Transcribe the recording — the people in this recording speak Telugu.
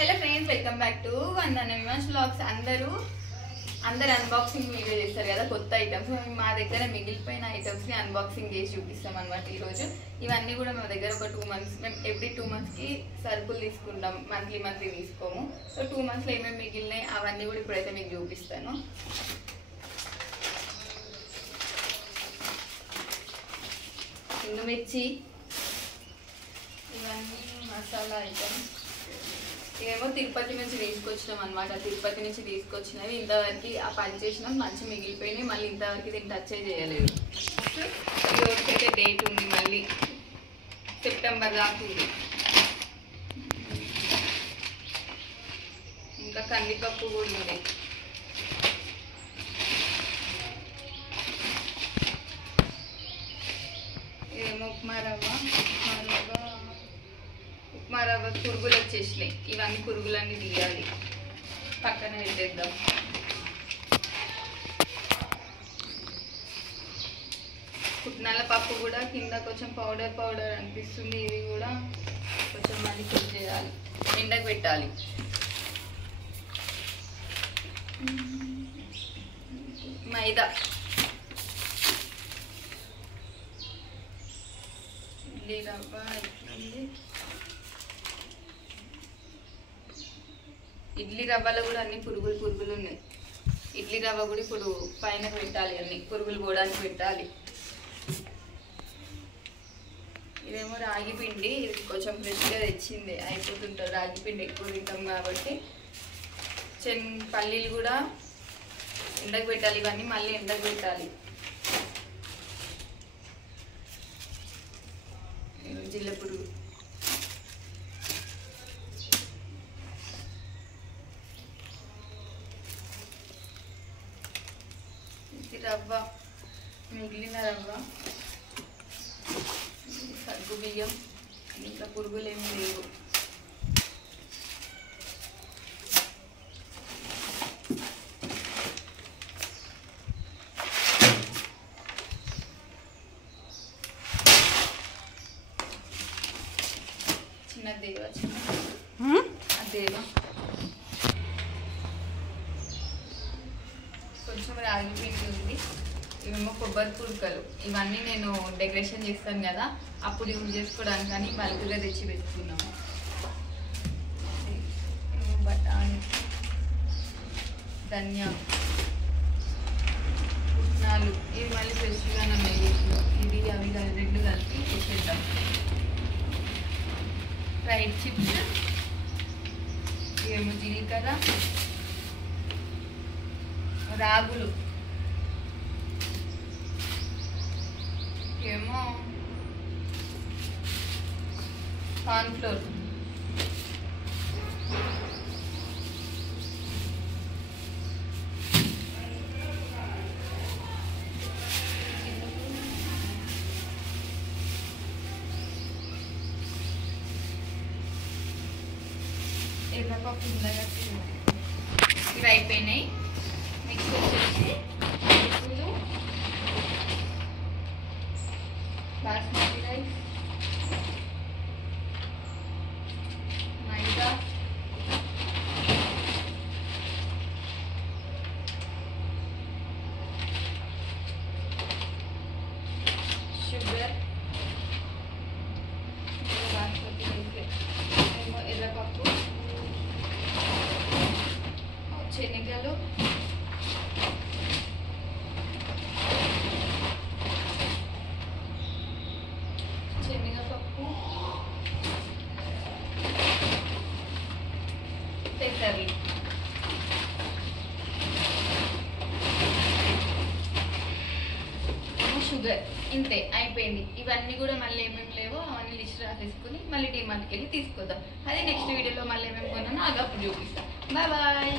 Hello friends, welcome back to Vandana vlogs. అందరూ అన్బాక్సింగ్ వీడియో చేస్తారు కదా కొత్త ఐటమ్స్. మా దగ్గర మిగిలిపోయిన ఐటమ్స్ని అన్బాక్సింగ్ చేసి చూపిస్తాం అనమాట ఈరోజు. ఇవన్నీ కూడా మా దగ్గర ఒక 2 months, మేము ఎవ్రీ 2 monthsకి సరుకులు తీసుకుంటాం, మంత్లీ తీసుకోము. సో 2 monthsలో ఏమేమి మిగిలినాయి అవన్నీ కూడా ఇప్పుడైతే మీకు చూపిస్తాను. ఎండుమిర్చి, ఇవన్నీ మసాలా ఐటమ్స్. ఇవేమో తిరుపతి నుంచి తీసుకొచ్చినాం అనమాట. తిరుపతి నుంచి తీసుకొచ్చినవి ఇంతవరకు ఆ పని చేసినాం, మంచి మిగిలిపోయినాయి. మళ్ళీ ఇంతవరకు దీన్ని టచ్ చేయలేదు. ఈ రోజుకైతే డేట్ ఉంది, మళ్ళీ సెప్టెంబర్ దాకా ఉంది. ఇంకా కందిపప్పు కూడా ఉంది. ఇదేమో ఉప్మా రవ్వ పురుగులు వచ్చేసినాయి. ఇవన్నీ పురుగులన్నీ తీయాలి, పక్కన పెట్టేద్దాం. పుట్నాల పప్పు కూడా కింద కొంచెం పౌడర్ అనిపిస్తుంది. ఇవి కూడా కొంచెం మళ్ళీ కుక్ చేయాలి, ఎండకు పెట్టాలి. మైదా, ఇడ్లీ రవ్వ ఇట్లుంది. ఇడ్లీ రవ్వలో కూడా అన్ని పురుగులు ఉన్నాయి. ఇడ్లీ రవ్వ కూడా ఇప్పుడు పైన పెట్టాలి, అన్ని పురుగులు పోవడానికి పెట్టాలి. ఇదేమో రాగి పిండి, ఇది కొంచెం ఫ్రెష్గా తెచ్చింది, అయిపోతుంటుంది. రాగి పిండి ఎక్కువ తింటాం కాబట్టి. పల్లీలు కూడా ఎండకు పెట్టాలి, ఇవన్నీ మళ్ళీ ఎండకు పెట్టాలి. జిల్ల పురుగు, రవ్వ, మిగిలిన రవ్వ, సగ్గు బియ్యం. ఇంకా పురుగులు ఏమి లేవు. చిన్న దేవ కొంచెం రాగి పిండి ఉంది. ఇవేమో కొబ్బరి పుడకలు. ఇవన్నీ నేను డెకరేషన్ చేస్తాను కదా, అప్పుడు యూజ్ చేసుకోవడానికి కానీ బల్క్గా తెచ్చి పెట్టుకున్నాము. బఠానీ, ధనియా, పుట్నాలు, ఇవి మళ్ళీ ఫ్రెష్గా ఉన్నాయి. ఇది అవి 2 కలిపి చేసేద్దాం. ఫ్రైడ్ చిప్స్, ఇవేమో జీలకర్ర, రాగులు, ఏమో కార్న్ఫ్లోర్, ఎర్రపప్పు ఉండగట్టి. ఇవి అయిపోయినాయి. నెక్స్ట్ వచ్చేసి పువ్వులు, బాస్మతి రైస్, మైదా, షుగర్, బాస్మతి రైస్, ఏమో ఎర్రపప్పు, శనగలు, శనగపప్పు, పెసర్లు. షుగర్. ఇంతే, అయిపోయింది. ఇవన్నీ కూడా మళ్ళీ ఏమేమి లేవో అవన్నీ లిస్ట్ రాసేసుకుని మళ్ళీ డిమార్ట్కి వెళ్ళి తీసుకొద్దాం. అది నెక్స్ట్ వీడియోలో మళ్ళీ ఏమేమి కొన్నానో అది అప్పుడు చూపిస్తాం. బాయ్.